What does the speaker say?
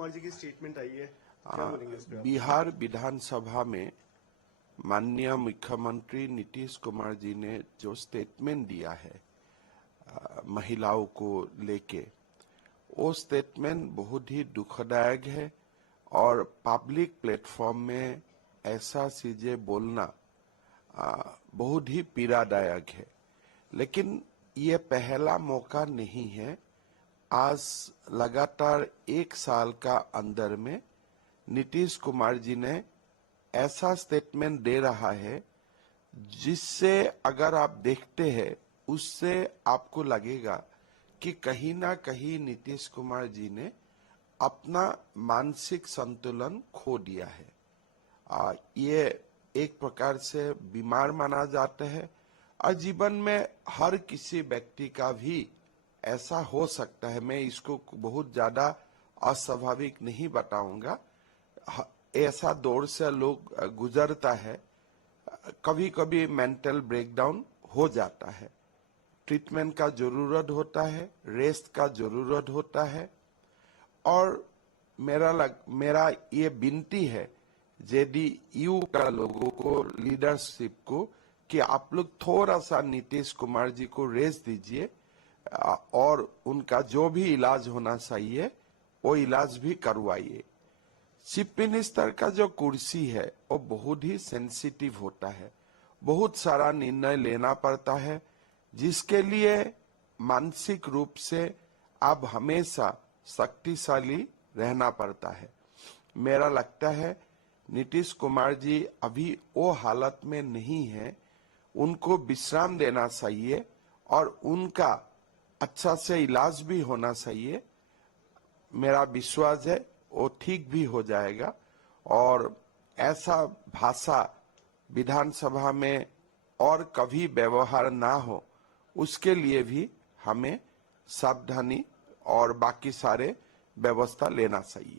कुमार जी की स्टेटमेंट आई है, क्या बोलेंगे इस पे आप? बिहार विधानसभा में माननीय मुख्यमंत्री नीतीश कुमार जी ने जो स्टेटमेंट दिया है महिलाओं को लेके, वो स्टेटमेंट बहुत ही दुखदायक है और पब्लिक प्लेटफॉर्म में ऐसा चीजें बोलना बहुत ही पीड़ादायक है। लेकिन ये पहला मौका नहीं है। आज लगातार 1 साल का अंदर में नीतीश कुमार जी ने ऐसा स्टेटमेंट दे रहा है जिससे अगर आप देखते हैं उससे आपको लगेगा कि कहीं ना कहीं नीतीश कुमार जी ने अपना मानसिक संतुलन खो दिया है। ये एक प्रकार से बीमार माना जाता है और जीवन में हर किसी व्यक्ति का भी ऐसा हो सकता है। मैं इसको बहुत ज्यादा अस्वाभाविक नहीं बताऊंगा। ऐसा दौर से लोग गुजरता है, कभी कभी मेंटल ब्रेकडाउन हो जाता है, ट्रीटमेंट का जरूरत होता है, रेस्ट का जरूरत होता है। और मेरा ये विनती है जेडीयू का लोगों को, लीडरशिप को, कि आप लोग थोड़ा सा नीतीश कुमार जी को रेस्ट दीजिए और उनका जो भी इलाज होना चाहिए वो इलाज भी करवाइए। चीफ मिनिस्टर का जो कुर्सी है वो बहुत ही सेंसिटिव होता है, बहुत सारा निर्णय लेना पड़ता है जिसके लिए मानसिक रूप से आप हमेशा शक्तिशाली रहना पड़ता है। मेरा लगता है नीतीश कुमार जी अभी वो हालत में नहीं है, उनको विश्राम देना चाहिए और उनका अच्छा से इलाज भी होना चाहिए। मेरा विश्वास है वो ठीक भी हो जाएगा और ऐसा भाषा विधानसभा में और कभी व्यवहार ना हो, उसके लिए भी हमें सावधानी और बाकी सारे व्यवस्था लेना चाहिए।